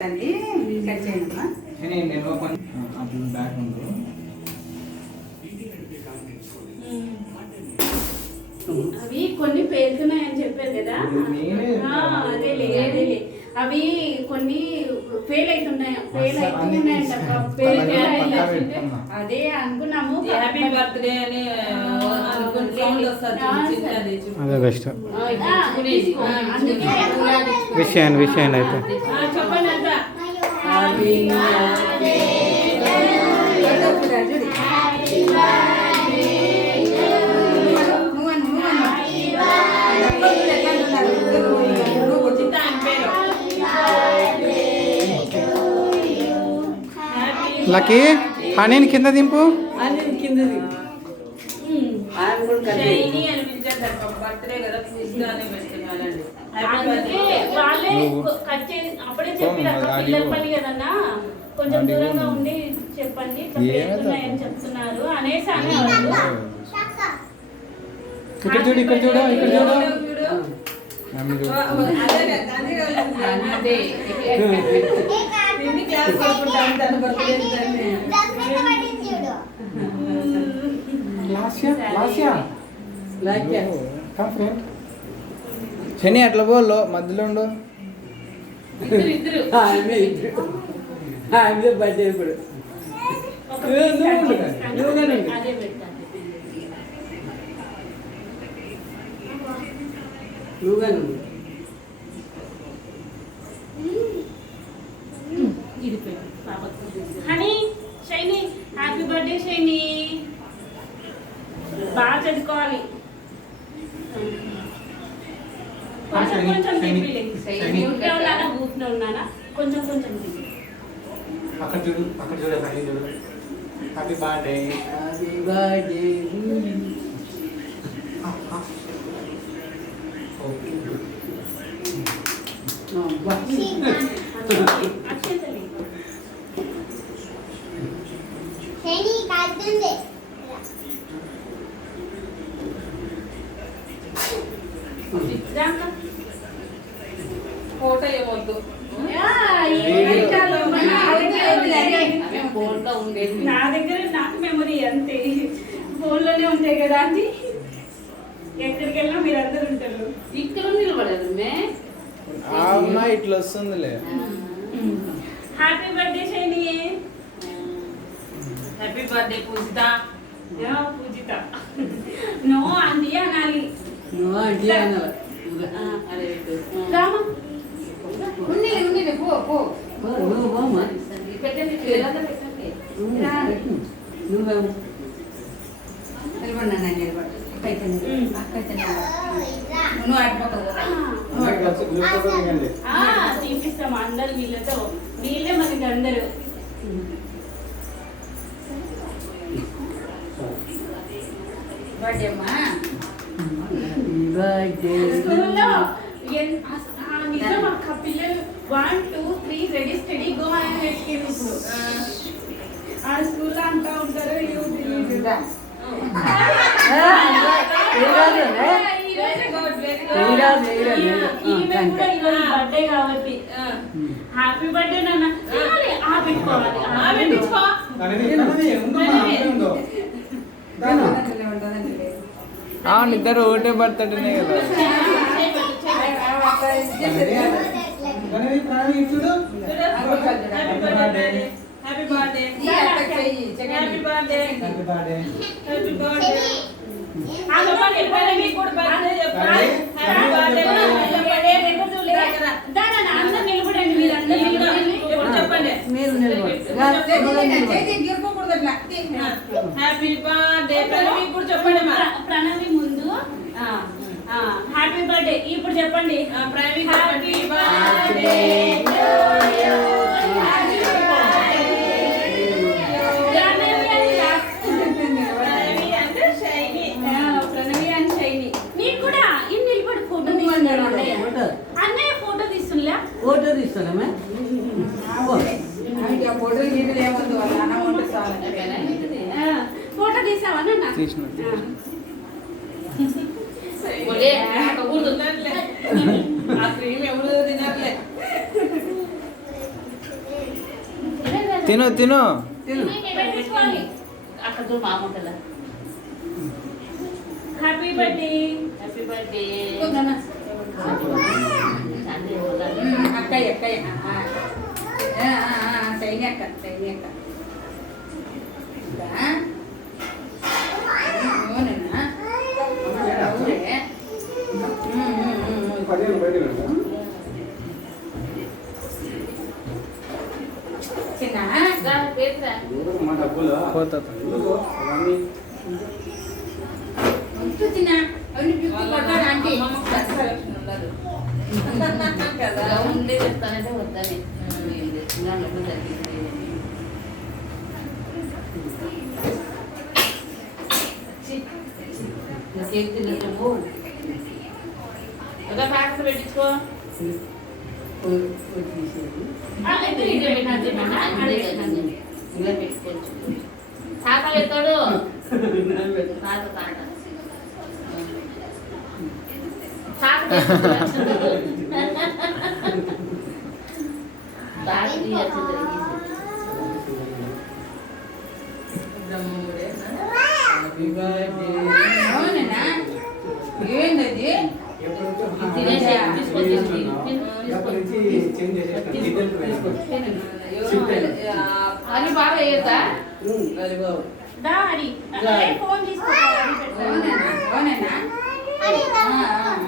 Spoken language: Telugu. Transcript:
అది కట్ చేయనమ్మా నేను అప్పుడు బ్యాక్ ఉంది అవి కొన్ని పేలుతున్నాయని చెప్పారు కదా అదేలే అవి కొన్ని ఫెయిల్ అవుతున్నాయంట అదే అనుకున్నాము హ్యాపీ బర్త్డే అని అదే బెస్ట్ అందుకే విషయం అయితే చెప్పండి అంతా లక్కీ హనీని కింద దింపు అందుకే వాళ్ళే కట్ చేసి అప్పుడే చెప్పారు పిల్లల పని కదన్నా కొంచెం దూరంగా ఉండి చెప్పండి పెడుతున్నాయని చెప్తున్నారు అనేసి అనేవాళ్ళు ఇక్కడ చూడు ఇక్కడ చూడు ఇక్కడ చూడు శని అట్లా పోలో మధ్యలో ఉండు బర్త్డే ఇప్పుడు అదే పెట్టాను honey shiny happy birthday shiny బాగా చదువుకోవాలి కొంచెం కొంచెం ఉన్నానా బూత్లో ఉన్నానా కొంచెం కొంచెం అక్కడ చూడు హ్యాపీ చూడు happy birthday happy birthday photo ఏమొద్దు నా దగ్గర నాకు మెమరీ అంతే ఫోన్లోనే ఉంటాయి కదా అని ఎక్కడికి వెళ్ళినా మీరు అందరు ఉంటారు ఇక్కడ నిలబడదు మే అమ్మా ఇట్లా వస్తుందిలే happy birthday Shiny happy birthday Pujitha Pujitha no aunty అనాలి రామా ఉండి పో పెట్టండి చూపిస్తాం అందరు వీళ్ళతో వీళ్ళే మనకి అందరు బర్త్డే అమ్మా స్కూల్లో నిజం అక్క పిల్లలు 1 2 3 రెడీ స్టడీ గో అని పెట్టుకేది ఇప్పుడు ఆ స్కూల్లో అంటా ఉంటారు బర్త్డే కాబట్టి హ్యాపీ బర్త్డే నాన్న పెట్టుకోవాలి ఇద్దరు ఒకటే బర్త్డే కదా happy birthday happy birthday happy birthday చెప్పండి హ్యాపీ బర్త్డే ప్రణవి కూడా చెప్పండి ప్రణవి ముందు హ్యాపీ బర్త్డే ఇప్పుడు చెప్పండి ప్రణవి హ్యాపీ బర్త్డే అన్నయ్య ఫోటో తీస్తున్నా ఫోటో తీస్తున్నామే ఫోటో తీసావా ఆ క్రీమ్ ఎవరు తినట్లే తిను తిను పెట్టించుకోవాలి. అక్కడ చూడు మా అమ్మ కదా. Happy birthday. Happy birthday. అక్కయ్య అక్కయ్య సైని అక్క సైని అక్క అవునన్నా చిన్న పేరు పోతా చిన్న అవన్నీ కొట్టాడు ఆంటీ ఉండదు కదా ఉండే చెప్తానంటే వద్దని కేక్ తినవు ఒక ప్యాకెట్ పెట్టించుకో. తాత పెడతాడు. తాత తాత అవునన్నా ఏంటది అని బాగా వేయద్దా ఫోన్ తీసుకో. అవునన్నా అవునన్నా